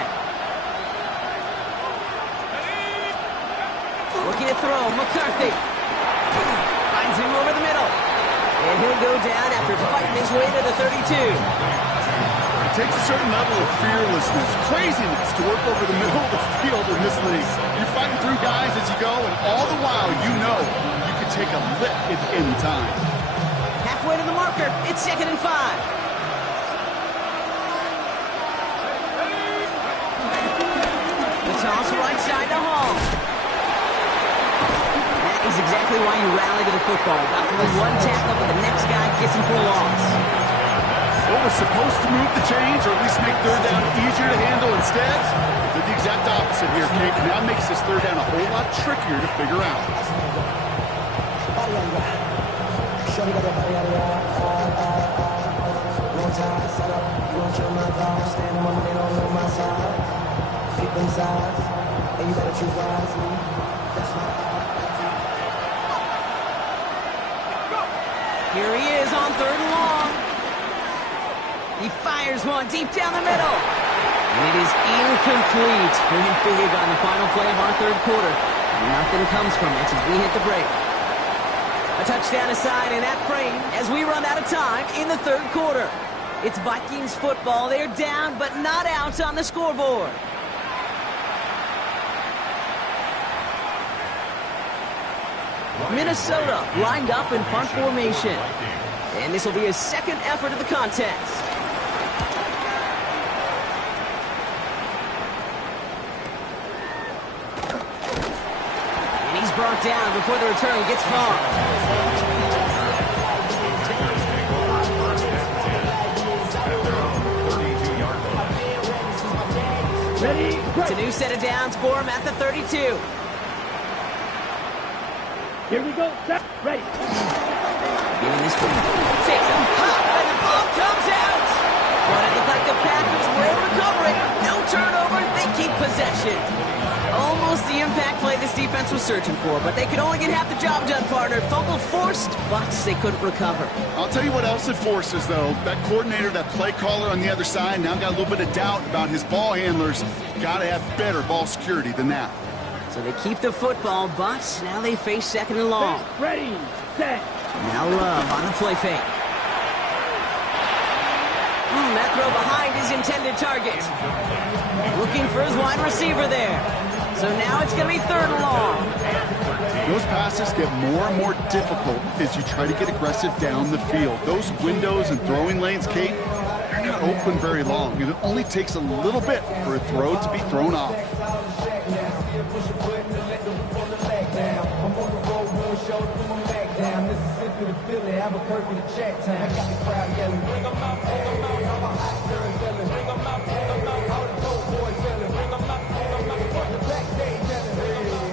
Looking to throw, McCarthy. Finds him over the middle. And he'll go down after fighting his way to the 32. It takes a certain level of fearlessness, craziness to work over the middle of the field in this league. You're fighting through guys as you go, and all the while you know you can take a lick at any time. Halfway to the marker, it's 2nd and 5. The toss right side to Hall. That is exactly why you rally to the football. Got through one tackle, but the next guy gets him for a loss. What was supposed to move the chains, or at least make 3rd down easier to handle instead, did the exact opposite here, Kate. Now makes this 3rd down a whole lot trickier to figure out. Here he is on 3rd and long. He fires one deep down the middle. And it is incomplete. Went big on the final play of our third quarter. Nothing comes from it as we hit the break. A touchdown aside in that frame as we run out of time in the third quarter. It's Vikings football. They're down, but not out on the scoreboard. Minnesota lined up in punt formation. And this will be his second effort of the contest. And he's brought down before the return gets far. It's a new set of downs for him at the 32. Here we go. Set. Ready. Getting this one. Takes a pop and the ball comes out. But it looked like the Packers will recover it. No turnover. They keep possession. Almost the impact play this defense was searching for, but they could only get half the job done, partner. Fumble forced, but they couldn't recover. I'll tell you what else it forces, though. That coordinator, that play caller on the other side, now got a little bit of doubt about his ball handlers. Got to have better ball security than that. So they keep the football, but now they face second and long. Ready, set. Now Love on the play fake. That throw behind his intended target. Looking for his wide receiver there. So now it's going to be third and long. Those passes get more and more difficult as you try to get aggressive down the field. Those windows and throwing lanes, Kate, they're not open very long, and it only takes a little bit for a throw to be thrown off.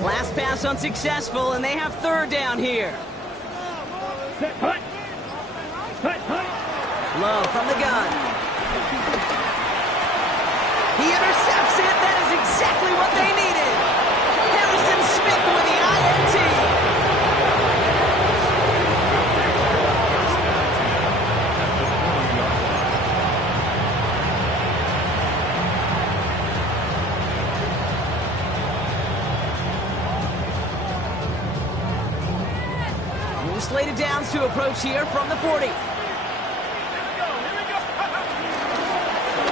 Last pass unsuccessful, and they have third down here. Set. Hut. Hut. Hut. Love from the gun. He intercepts it. That is exactly what they needed. Harrison Smith with the INT. Slated downs to approach here from the 40.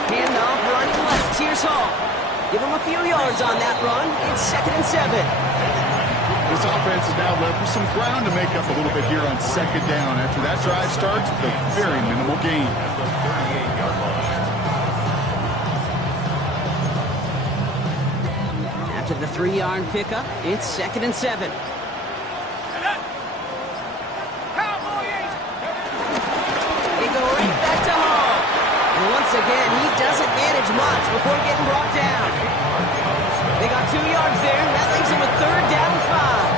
Handoff running left. Here's Hall. Give him a few yards on that run. It's 2nd and 7. This offense is now left with some ground to make up a little bit here on second down after that drive starts with a very minimal gain. After the 3-yard pickup, it's 2nd and 7. Again, he doesn't manage much before getting brought down. They got 2 yards there. That leaves him with third down and 5.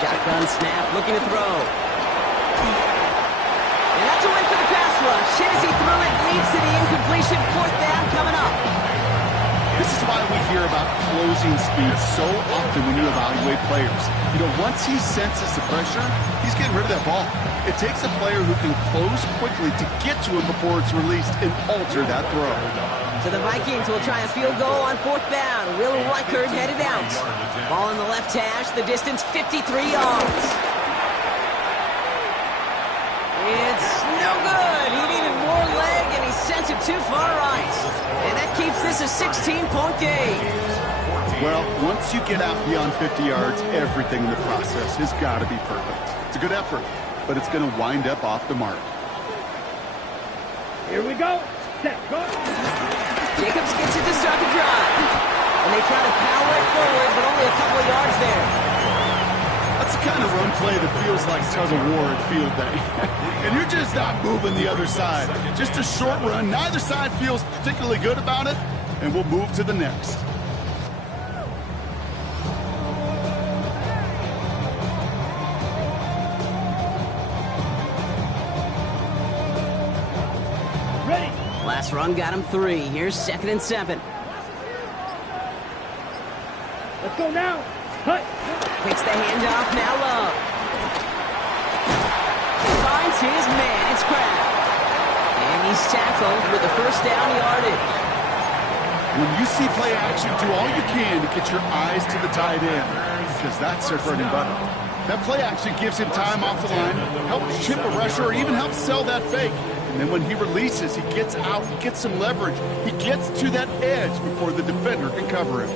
Shotgun snap, looking to throw. And that's a win for the pass rush. Hit as he threw it, leads to the incompletion. 4th down coming up. This is why we hear about closing speed so often when you evaluate players. You know, once he senses the pressure, he's getting rid of that ball. It takes a player who can close quickly to get to him before it's released and alter that throw. So the Vikings will try a field goal on 4th down. Will Reichert headed out. Ball in the left hash, the distance 53 yards. It's no good. He needed more leg, and he sent it too far right. And that keeps this a 16-point game. Well, once you get out beyond 50 yards, everything in the process has got to be perfect. It's a good effort, but it's going to wind up off the mark. Here we go. Set. Go. Jacobs gets it to start the drive. And they try to power it forward, but only a couple of yards there. That's the kind of run play that feels like tug-of-war at field day. And you're just not moving the other side. Just a short run. Neither side feels particularly good about it, and we'll move to the next. Last run got him 3. Here's 2nd and 7. Let's go now. Hut. Takes the handoff, now Love. Finds his man, it's Crab. And he's tackled with the first down yardage. When you see play action, do all you can to get your eyes to the tight end, because that's their bread and butter. That play action gives him time off the line, helps chip a rusher, or even helps sell that fake. And then when he releases, he gets out, he gets some leverage. He gets to that edge before the defender can cover him.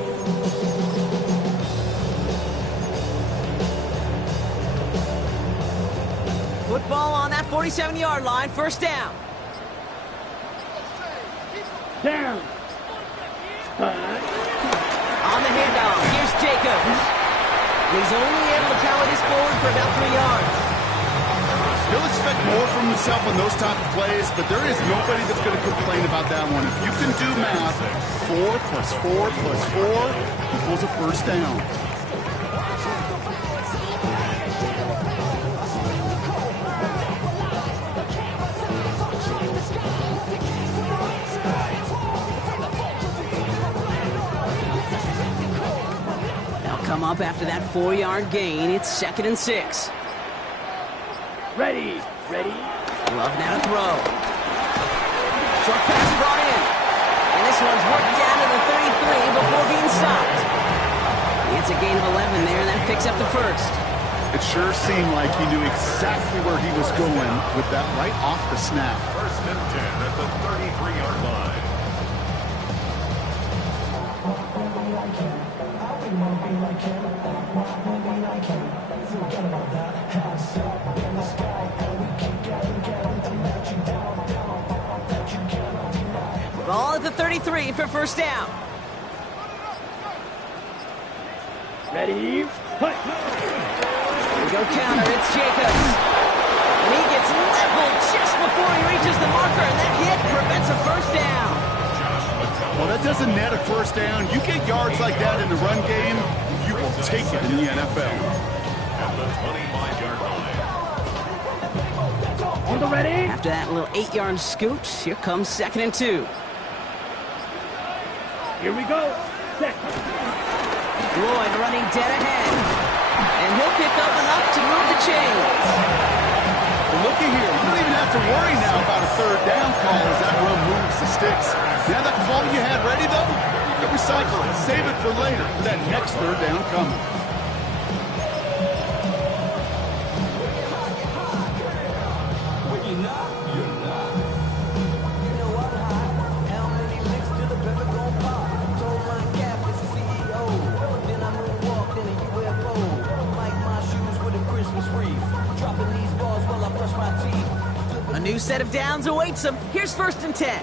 Football on that 47-yard line, first down. Down. On the handoff, here's Jacobs. He's only able to power this forward for about 3 yards. He'll expect more from himself on those type of plays, but there is nobody that's going to complain about that one. If you can do math, 4 plus 4 plus 4 equals a first down. Come up after that 4-yard gain. It's 2nd and 6. Ready. Love now to throw. Short pass brought in. And this one's worked down to the 33 before being stopped. It's a gain of 11 there, and that picks up the first. It sure seemed like he knew exactly where he was going with that right off the snap. 1st and 10 at the 33-yard line. Ball at the 33 for first down. Ready. Hut. Here we go counter, it's Jacobs. And he gets leveled just before he reaches the marker, and that hit prevents a first down. Well, that doesn't net a first down. You get yards like that in the run game, you will take it in the NFL. At the 25-yard line. On the ready. After that little 8-yard scoot, here comes 2nd and 2. Here we go. Set. Lloyd running dead ahead. And he'll pick up enough to move the chains. Well, looky here. You don't even have to worry now about a third down call as that run moves the sticks. Now that call you had ready, though, you can recycle it. Save it for later for that next third down coming. A new set of downs awaits him. Here's 1st and 10.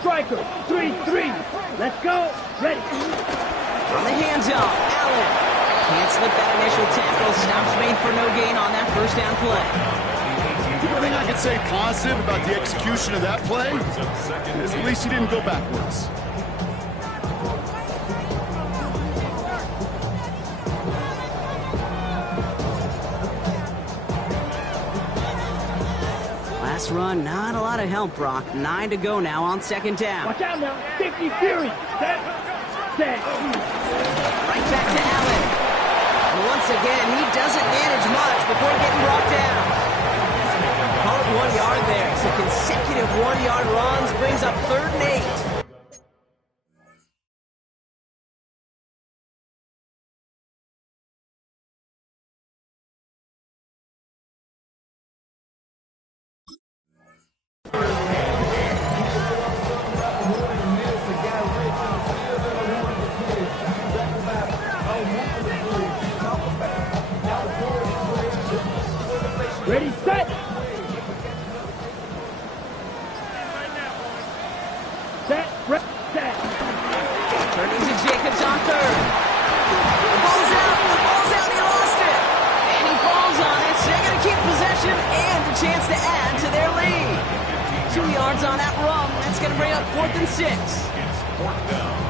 Striker. 3-3. Let's go. Ready. On the hands-off, Allen. Can't slip that initial tackle. Stops made for no gain on that first down play. The only thing I can say positive about the execution of that play is at least he didn't go backwards. Last run, not a lot of help, Brock. 9 to go now on 2nd down. Watch out now. 50 Fury. Set. Right back to Allen. And once again, he doesn't manage much before getting brought down. Call it 1 yard there. So consecutive 1-yard runs brings up 3rd and 8. Ready, set. Set. Set. Turning to Jacobs on 3rd. The ball's out. He lost it. And he falls on it. So they're going to keep possession and a chance to add to their lead. 2 yards on that run. That's going to bring up 4th and 6. It's 4th down.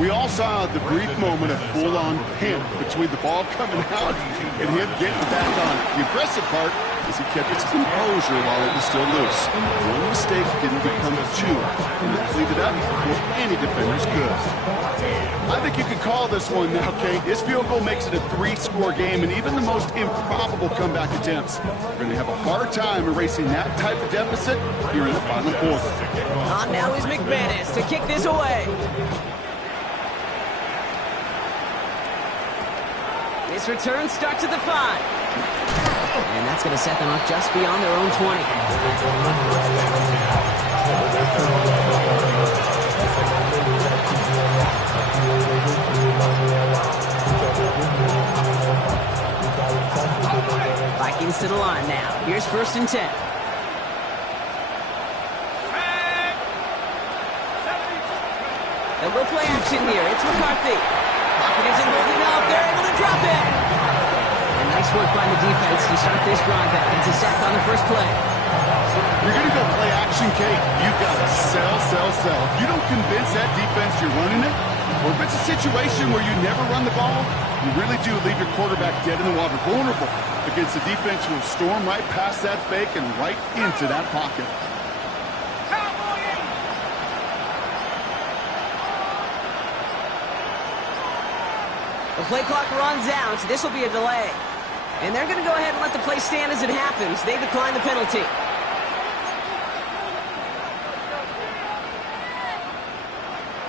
We all saw the brief moment of full-on pimp between the ball coming out and him getting back on it. The impressive part, as he kept his composure while it was still loose. One mistake didn't become two, and he cleaned it up before any defenders could. I think you can call this one now, Kate. His field goal makes it a 3-score game, and even the most improbable comeback attempts are going to have a hard time erasing that type of deficit here in the final quarter. Now is McManus to kick this away. This return starts at the 5. And that's going to set them up just beyond their own 20. Vikings to the line now. Here's 1st and 10. They'll go play action here. It's McCarthy. Pocket isn't holding up. They're able to drop it. And nice work by the defense to start this drive out. It's a sack on the first play. You're going to go play action, Kate. You've got to sell. If you don't convince that defense you're running it, or if it's a situation where you never run the ball, you really do leave your quarterback dead in the water, vulnerable against a defense who will storm right past that fake and right into that pocket. The play clock runs out. This will be a delay. And they're going to go ahead and let the play stand as it happens. They decline the penalty.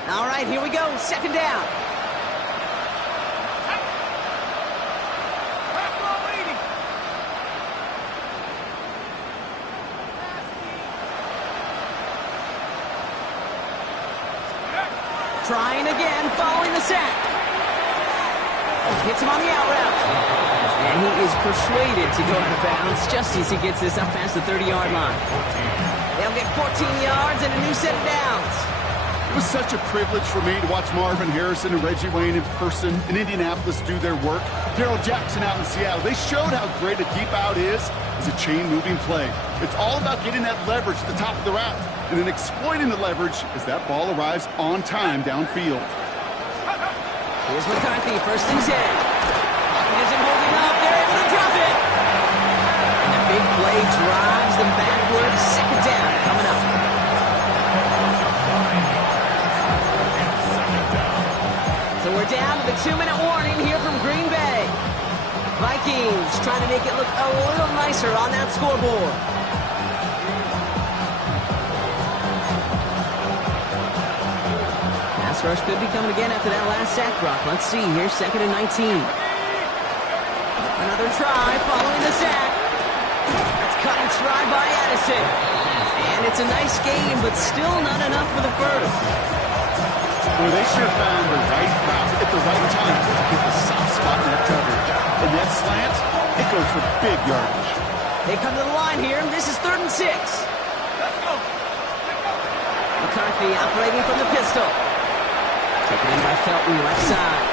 All right, here we go. 2nd down. Trying again, following the sack. Hits him on the out route. And he is persuaded to go out of bounds just as he gets this up past the 30-yard line. They'll get 14 yards and a new set of downs. It was such a privilege for me to watch Marvin Harrison and Reggie Wayne in person in Indianapolis do their work. Darrell Jackson out in Seattle. They showed how great a deep out is as a chain-moving play. It's all about getting that leverage at the top of the route and then exploiting the leverage as that ball arrives on time downfield. Here's McCarthy, 1st and 10. Pocket isn't holding up. They're able to drop it. And the big play drives them backwards. 2nd down coming up. So we're down to the 2-minute warning here from Green Bay. Vikings trying to make it look a little nicer on that scoreboard. Pass rush could be coming again after that last sack, Brock. Let's see here, 2nd and 19. Another try following the sack. That's cut and tried by Addison. And it's a nice game, but still not enough for the first. Well, they sure found the right route at the right time to get the soft spot in that coverage. And that slant, it goes for big yardage. They come to the line here, and this is 3rd and 6. McCarthy operating from the pistol. Taken in by Felton, left side.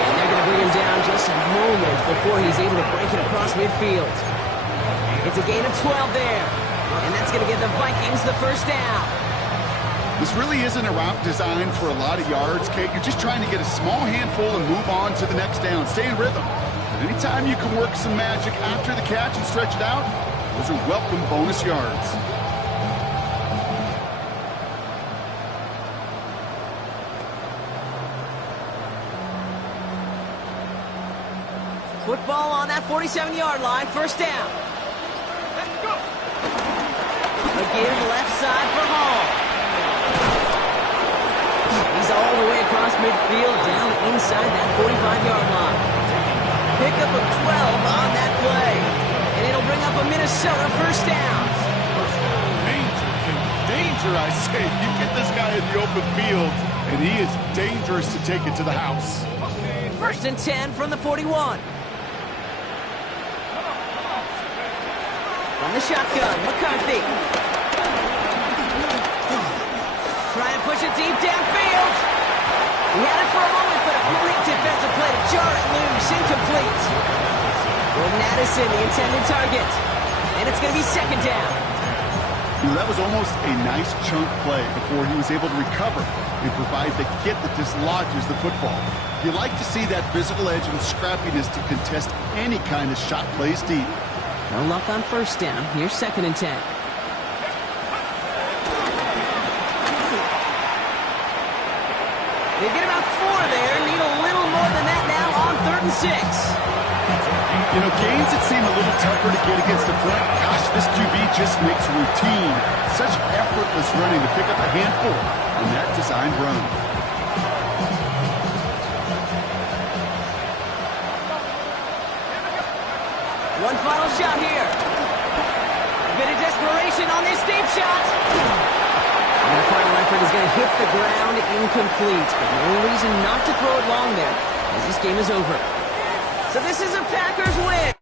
And they're going to bring him down just a moment before he's able to break it across midfield. It's a gain of 12 there. And that's going to give the Vikings the 1st down. This really isn't a route designed for a lot of yards, Kate. You're just trying to get a small handful and move on to the next down. Stay in rhythm. But anytime you can work some magic after the catch and stretch it out, those are welcome bonus yards. Football on that 47-yard line, 1st down. Again, left side for Hall. He's all the way across midfield, down inside that 45-yard line. Pickup of 12 on that play. And it'll bring up a Minnesota 1st down. Danger, I say. You get this guy in the open field, and he is dangerous to take it to the house. 1st and 10 from the 41. From the shotgun, McCarthy. Trying to push it deep downfield. He had it for a moment, but a great defensive play to jar it loose. Incomplete. Jordan Addison, the intended target. And it's going to be 2nd down. That was almost a nice chunk play before he was able to recover and provide the hit that dislodges the football. You like to see that physical edge and scrappiness to contest any kind of shot plays deep. No luck on first down. Here's 2nd and 10. They get about 4 there. Need a little more than that now on 3rd and 6. You know, gains that seem a little tougher to get against the front. Gosh, this QB just makes routine such effortless running to pick up a handful on that designed run. One final shot here. A bit of desperation on this deep shot. And the final effort is going to hit the ground incomplete, but no reason not to throw it long there, as this game is over. So this is a Packers win.